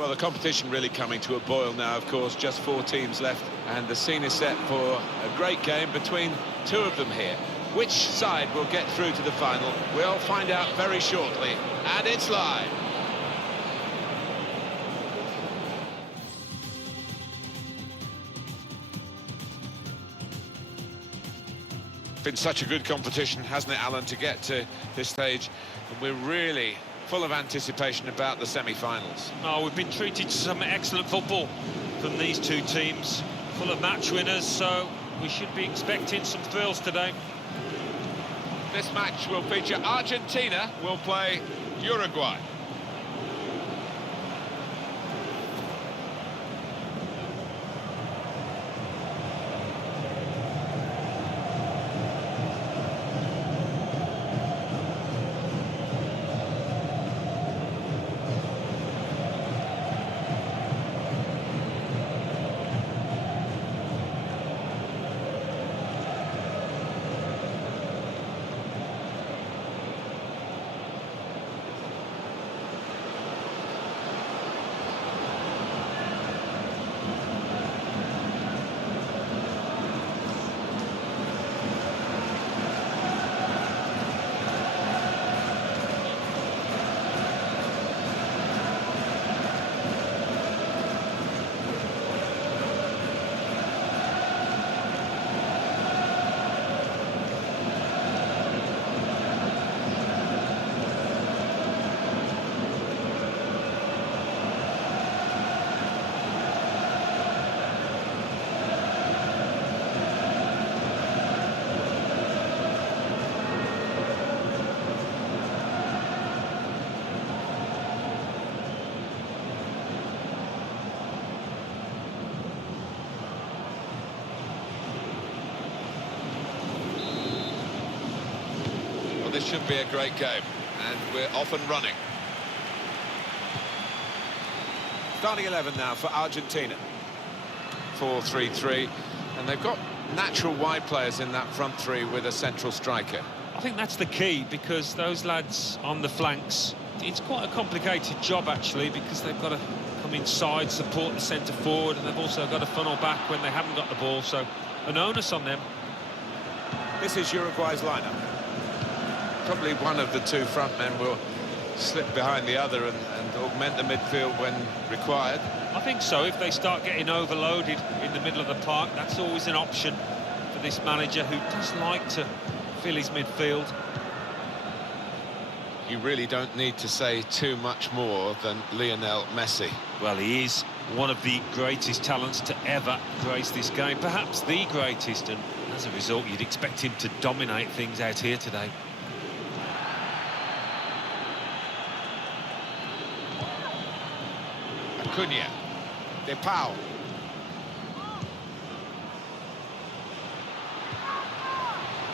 Well, the competition really coming to a boil now, of course, just 4 teams left, and the scene is set for a great game between 2 of them here. Which side will get through to the final? We'll find out very shortly, and it's live. Been such a good competition, hasn't it, Alan, to get to this stage, and we're really full of anticipation about the semi-finals. Oh, we've been treated to some excellent football from these 2 teams, full of match winners, so we should be expecting some thrills today. This match will feature Argentina will play Uruguay. This should be a great game, and we're off and running. Starting 11 now for Argentina. 4-3-3, and they've got natural wide players in that front 3 with a central striker. I think that's the key, because those lads on the flanks, it's quite a complicated job actually, because they've got to come inside, support the centre forward, and they've also got to funnel back when they haven't got the ball, so an onus on them. This is Uruguay's lineup. Probably one of the 2 front men will slip behind the other and augment the midfield when required. I think so. If they start getting overloaded in the middle of the park, that's always an option for this manager, who does like to fill his midfield. You really don't need to say too much more than Lionel Messi. Well, he is one of the greatest talents to ever grace this game, perhaps the greatest, and as a result you'd expect him to dominate things out here today. Cunha, De Paul.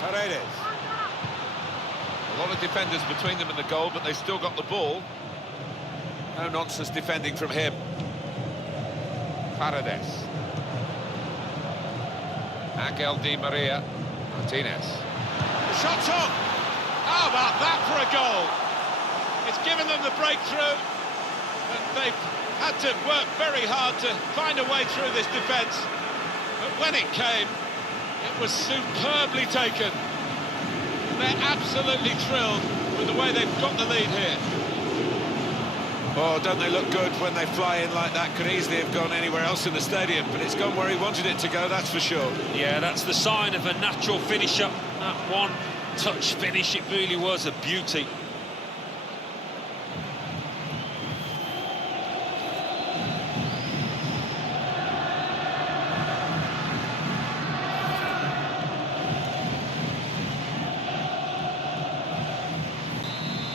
Paredes. A lot of defenders between them and the goal, but they've still got the ball. No nonsense defending from him. Paredes. Angel Di Maria. Martinez. The shot's on! How about that for a goal? It's given them the breakthrough, and they've had to work very hard to find a way through this defence, but when it came, it was superbly taken. They're absolutely thrilled with the way they've got the lead here. Oh, don't they look good when they fly in like that? Could easily have gone anywhere else in the stadium, but it's gone where he wanted it to go, that's for sure. Yeah, that's the sign of a natural finisher. That one-touch finish, it really was a beauty.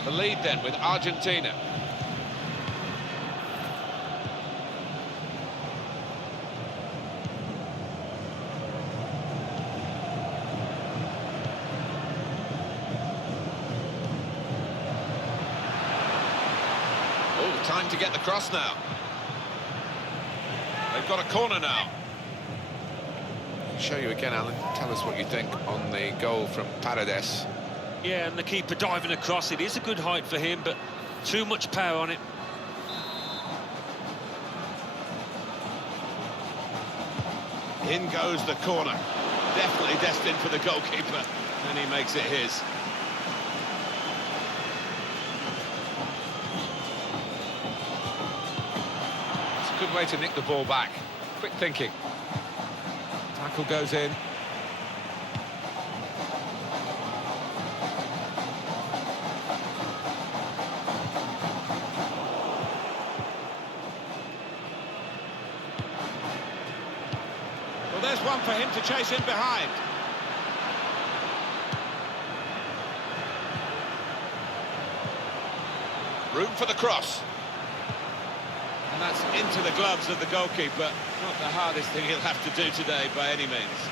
The lead then with Argentina. Oh, time to get the cross now. They've got a corner now. I'll show you again, Alan. Tell us what you think on the goal from Paredes. Yeah, and the keeper diving across. It is a good height for him, but too much power on it. In goes the corner. Definitely destined for the goalkeeper, and he makes it his. It's a good way to nick the ball back. Quick thinking. Tackle goes in. Well, there's one for him to chase in behind. Room for the cross. And that's into the gloves of the goalkeeper. Not the hardest thing he'll have to do today by any means.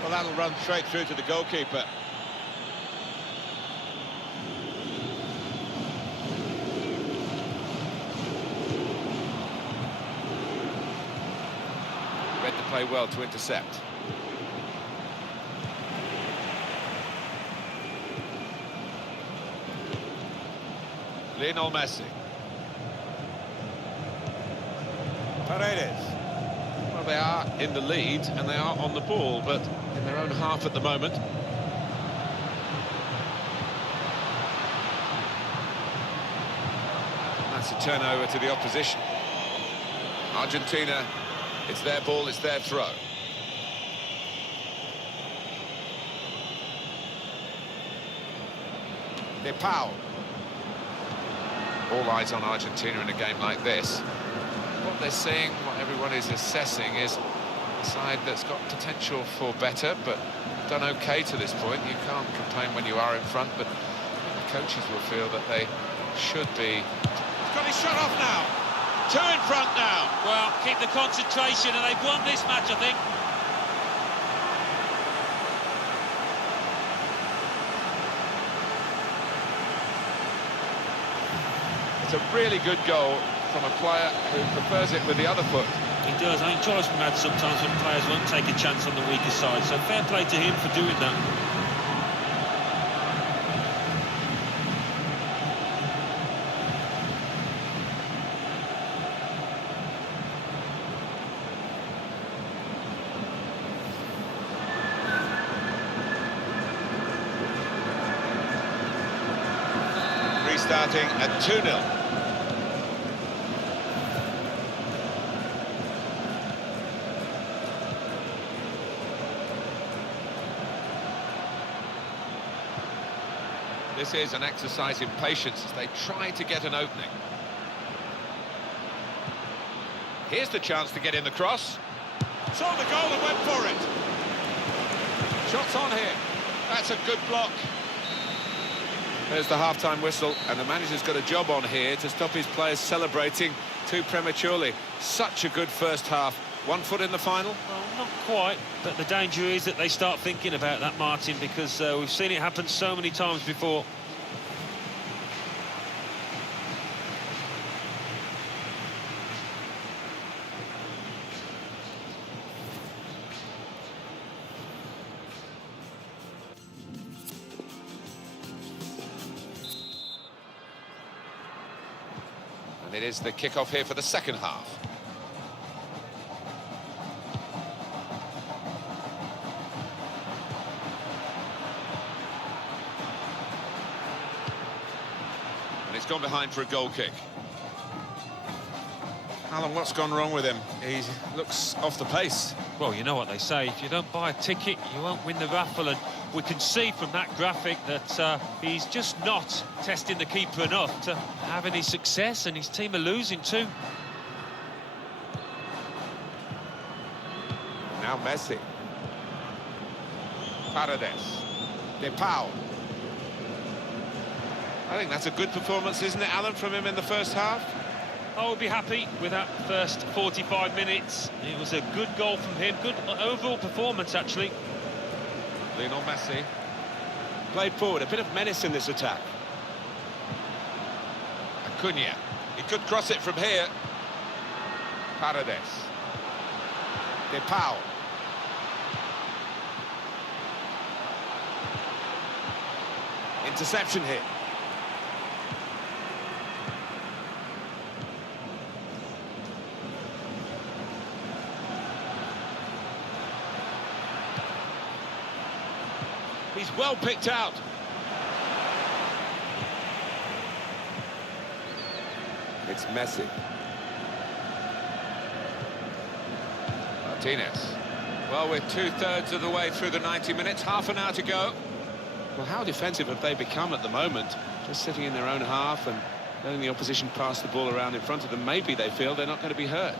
Well, that'll run straight through to the goalkeeper. Read the play well to intercept. Lionel Messi. Paredes. Well, they are in the lead and they are on the ball, but in their own half at the moment. And that's a turnover to the opposition. Argentina, it's their ball, it's their throw. De Paul. All eyes on Argentina in a game like this. What they're seeing, what everyone is assessing, is a side that's got potential for better, but done okay to this point. You can't complain when you are in front, but the coaches will feel that they should be. He's got his shot off now. Two in front now. Well, keep the concentration, and they've won this match, I think. It's a really good goal from a player who prefers it with the other foot. He does. I enjoy some mad sometimes when players won't take a chance on the weaker side, so fair play to him for doing that. Restarting at 2-0. This is an exercise in patience as they try to get an opening. Here's the chance to get in the cross. Saw the goal and went for it. Shots on here. That's a good block. There's the half-time whistle, and the manager's got a job on here to stop his players celebrating too prematurely. Such a good first half. 1 foot in the final? Well, not quite, but the danger is that they start thinking about that, Martin, because we've seen it happen so many times before. And it is the kick-off here for the second half. And it's gone behind for a goal kick. Alan, what's gone wrong with him? He looks off the pace. Well, you know what they say, if you don't buy a ticket, you won't win the raffle, and we can see from that graphic that he's just not testing the keeper enough to have any success, and his team are losing too. Now Messi. Paredes. De Paul. I think that's a good performance, isn't it, Alan, from him in the first half? I would be happy with that first 45 minutes. It was a good goal from him, good overall performance, actually. Lionel Messi. Played forward, a bit of menace in this attack. Acuna. He could cross it from here. Paredes. De Paul. Interception here. well picked out. It's Messi. Martinez. Well, we're two-thirds of the way through the 90 minutes, half an hour to go. Well, how defensive have they become at the moment? Just sitting in their own half and letting the opposition pass the ball around in front of them. Maybe they feel they're not going to be hurt.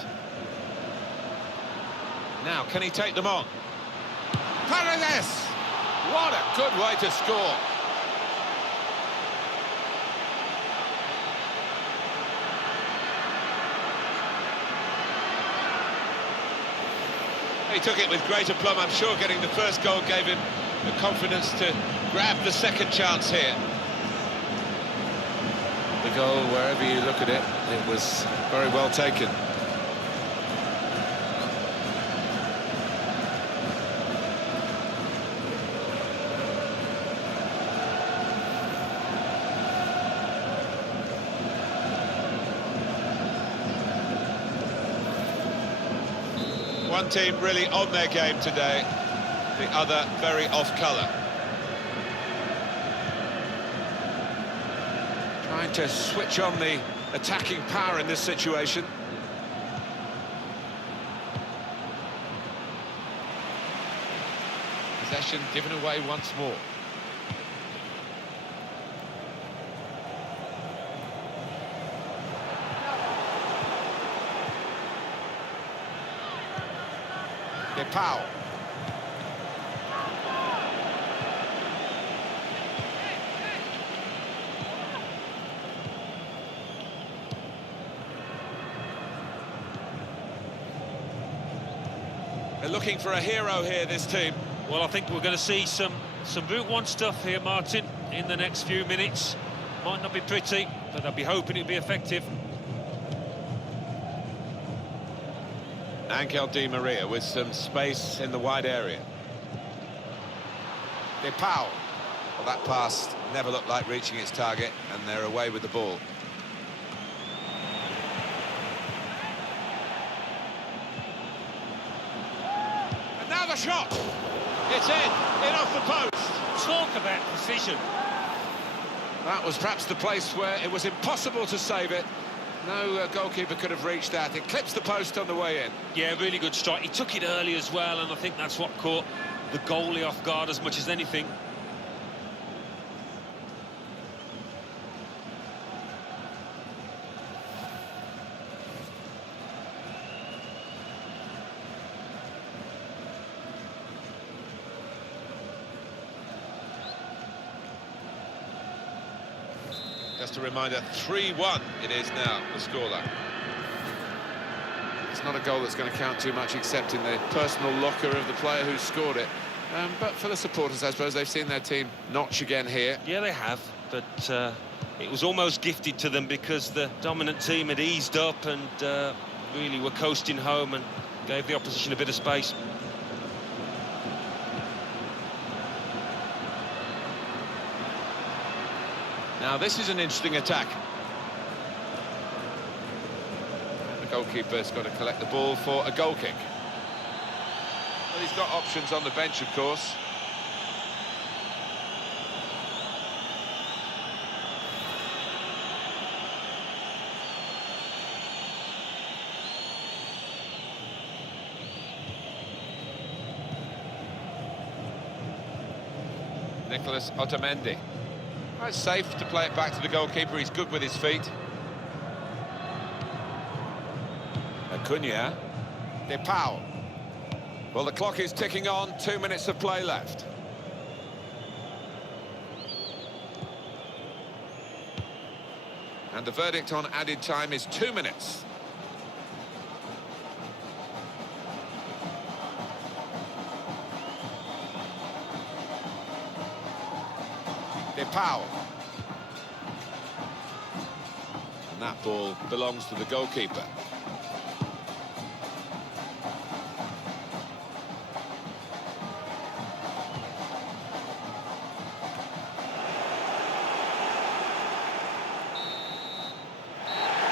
Now, can he take them on? Paredes! What a good way to score. He took it with great aplomb. I'm sure getting the first goal gave him the confidence to grab the second chance here. The goal, wherever you look at it, it was very well taken. One team really on their game today, the other very off-colour. Trying to switch on the attacking power in this situation. Possession given away once more. Powell. They're looking for a hero here, this team. Well, I think we're going to see some Route 1 stuff here, Martin, in the next few minutes. Might not be pretty, but I'll be hoping it'll be effective. Angel Di Maria with some space in the wide area. Powell. Well, that pass never looked like reaching its target, and they're away with the ball. And now the shot! It's in off the post. Talk about precision. That was perhaps the place where it was impossible to save it. No goalkeeper could have reached that. It clips the post on the way in. Yeah, really good strike. He took it early as well, and I think that's what caught the goalie off guard as much as anything. Just a reminder, 3-1 it is now, the scoreline. It's not a goal that's going to count too much, except in the personal locker of the player who scored it. But for the supporters, I suppose, they've seen their team notch again here. Yeah, they have, but it was almost gifted to them because the dominant team had eased up and really were coasting home and gave the opposition a bit of space. Now, this is an interesting attack. And the goalkeeper's got to collect the ball for a goal kick. Well, he's got options on the bench, of course. Nicholas Otamendi. It's safe to play it back to the goalkeeper. He's good with his feet. Acuna. Powell. Well, the clock is ticking on. 2 minutes of play left. And the verdict on added time is 2 minutes. Powell. And that ball belongs to the goalkeeper.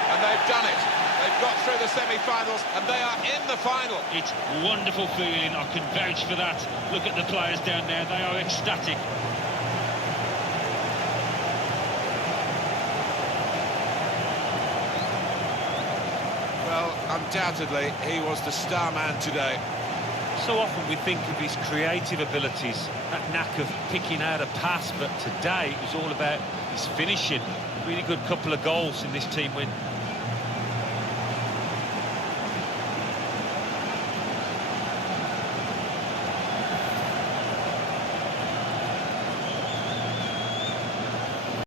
And they've done it. They've got through the the semi-finals, and they are in the final. It's wonderful feeling, I can vouch for that. Look at the players down there, they are ecstatic. Well, undoubtedly, he was the star man today. So often we think of his creative abilities, that knack of picking out a pass, but today it was all about his finishing. Really good couple of goals in this team win.